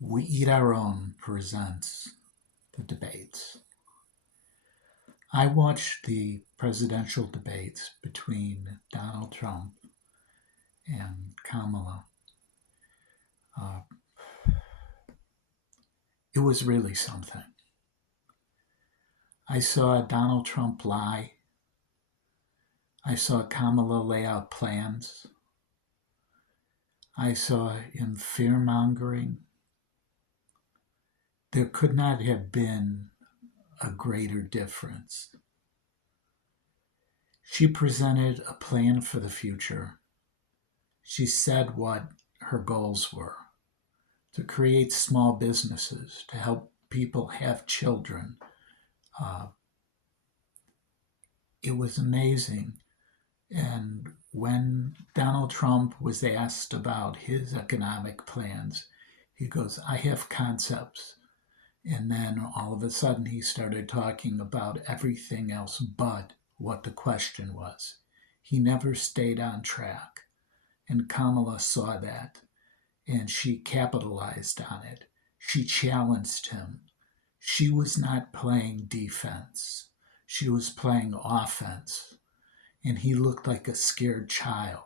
We Eat Our Own presents the debates. I watched the presidential debates between Donald Trump and Kamala. Uh, it was really something. I saw Donald Trump lie. I saw Kamala lay out plans. I saw him fear mongering. There could not have been a greater difference. She presented a plan for the future. She said what her goals were: to create small businesses, to help people have children. Uh, it was amazing. And when Donald Trump was asked about his economic plans, he goes, I have concepts. And then all of a sudden he started talking about everything else but what the question was. He never stayed on track. And Kamala saw that and she capitalized on it. She challenged him. She was not playing defense. She was playing offense. And he looked like a scared child.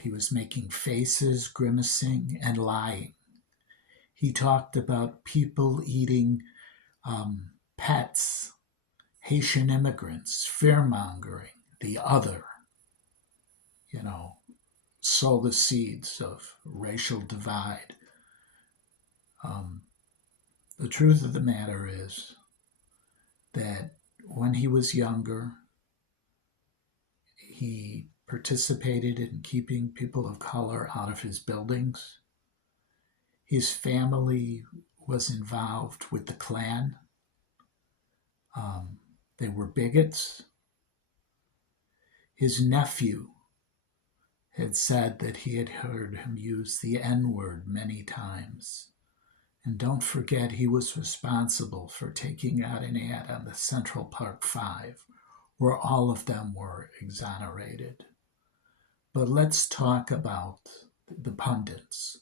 He was making faces, grimacing, and lying. He talked about people eating pets, Haitian immigrants, fear mongering, the other, you know, sow the seeds of racial divide. Um, the truth of the matter is that when he was younger, he participated in keeping people of color out of his buildings. His family was involved with the Klan. Um, they were bigots. His nephew had said that he had heard him use the N word many times. And don't forget, he was responsible for taking out an ad on the Central Park Five, where all of them were exonerated. But let's talk about the pundits.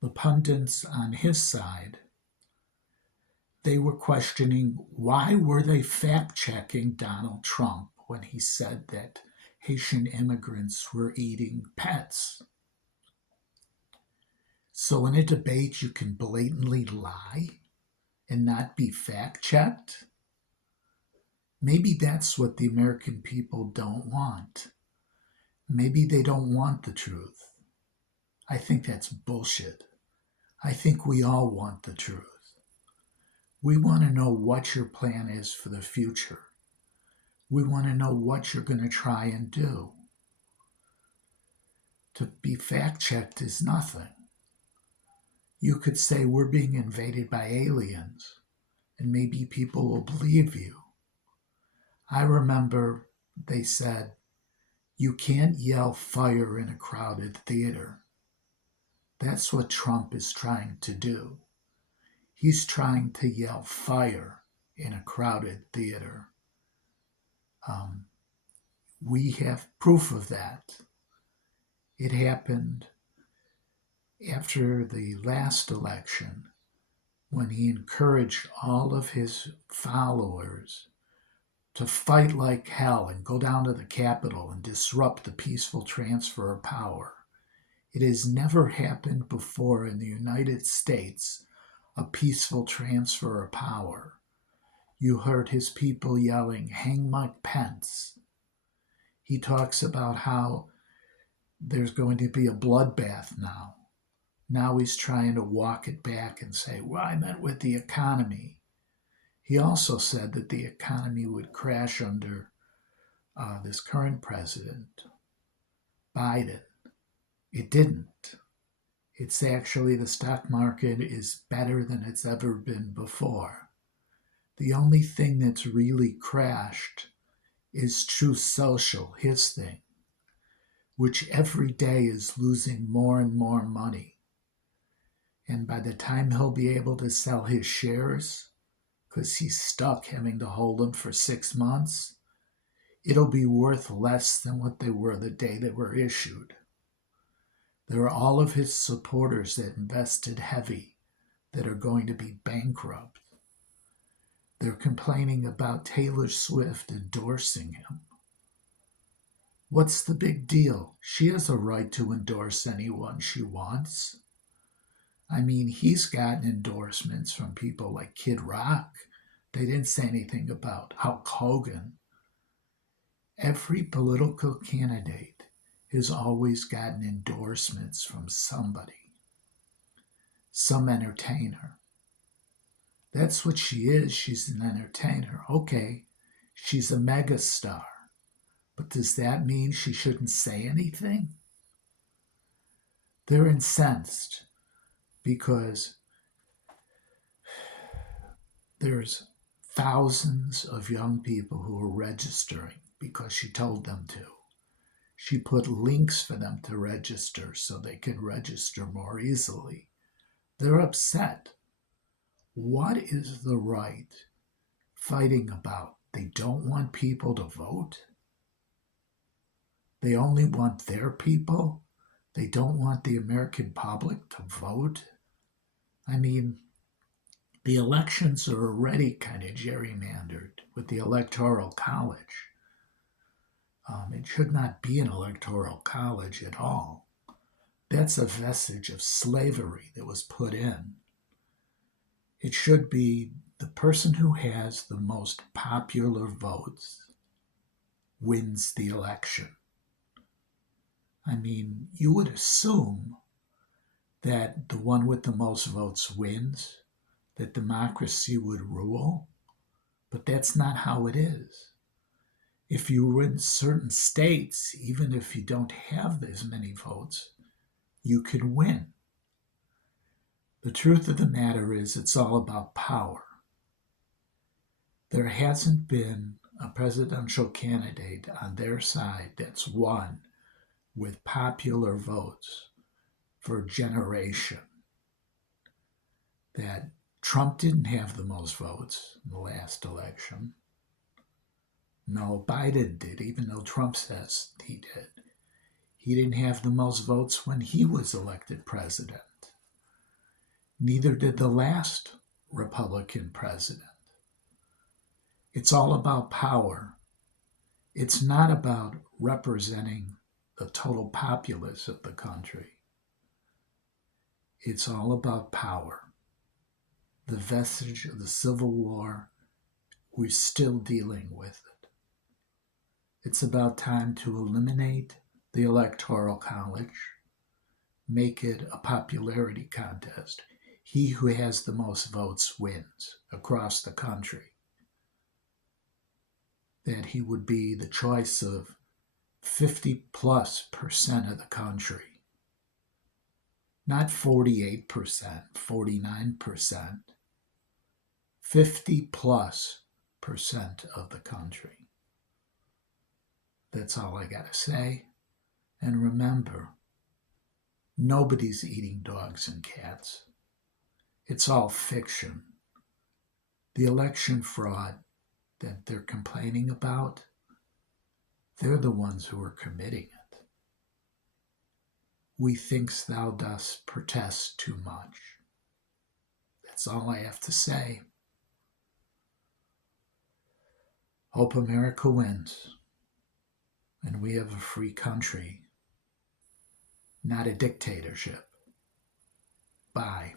The pundits on his side, they were questioning why were they fact-checking Donald Trump when he said that Haitian immigrants were eating pets. So in a debate, you can blatantly lie and not be fact-checked? Maybe that's what the American people don't want. Maybe they don't want the truth. I think that's bullshit. I think we all want the truth. We want to know what your plan is for the future. We want to know what you're going to try and do. To be fact-checked is nothing. You could say we're being invaded by aliens, and maybe people will believe you. I remember they said, you can't yell fire in a crowded theater. That's what Trump is trying to do. He's trying to yell fire in a crowded theater. We have proof of that. It happened after the last election when he encouraged all of his followers to fight like hell and go down to the Capitol and disrupt the peaceful transfer of power. It has never happened before in the United States, a peaceful transfer of power. You heard his people yelling, hang Mike Pence. He talks about how there's going to be a bloodbath now. Now he's trying to walk it back and say, well, I meant with the economy. He also said that the economy would crash under this current president, Biden. It didn't. It's actually the stock market is better than it's ever been before. The only thing that's really crashed is Truth Social, his thing, which every day is losing more and more money. And by the time he'll be able to sell his shares, because he's stuck having to hold them for 6 months, it'll be worth less than what they were the day they were issued. There are all of his supporters that invested heavy that are going to be bankrupt. They're complaining about Taylor Swift endorsing him. What's the big deal? She has a right to endorse anyone she wants. I mean, he's gotten endorsements from people like Kid Rock. They didn't say anything about Hulk Hogan. Every political candidate has always gotten endorsements from somebody, some entertainer. That's what she is. She's an entertainer. Okay, she's a megastar. But does that mean she shouldn't say anything? They're incensed because there's thousands of young people who are registering because she told them to. She put links for them to register so they could register more easily. They're upset. What is the right fighting about? They don't want people to vote? They only want their people? They don't want the American public to vote? I mean, the elections are already kind of gerrymandered with the Electoral College. It should not be an Electoral College at all. That's a vestige of slavery that was put in. It should be the person who has the most popular votes wins the election. I mean, you would assume that the one with the most votes wins, that democracy would rule, but that's not how it is. If you were in certain states, even if you don't have as many votes, you could win. The truth of the matter is it's all about power. There hasn't been a presidential candidate on their side that's won with popular votes for a generation. That Trump didn't have the most votes in the last election. No, Biden did, even though Trump says he did. He didn't have the most votes when he was elected president. Neither did the last Republican president. It's all about power. It's not about representing the total populace of the country. It's all about power. The vestige of the Civil War, we're still dealing with it. It's about time to eliminate the Electoral College, make it a popularity contest. He who has the most votes wins across the country. That he would be the choice of 50+% of the country. Not 48%, 49%. 50+% of the country. That's all I gotta say. And remember, nobody's eating dogs and cats. It's all fiction. The election fraud that they're complaining about, they're the ones who are committing it. We thinks thou dost protest too much. That's all I have to say. Hope America wins, and we have a free country, not a dictatorship. Bye.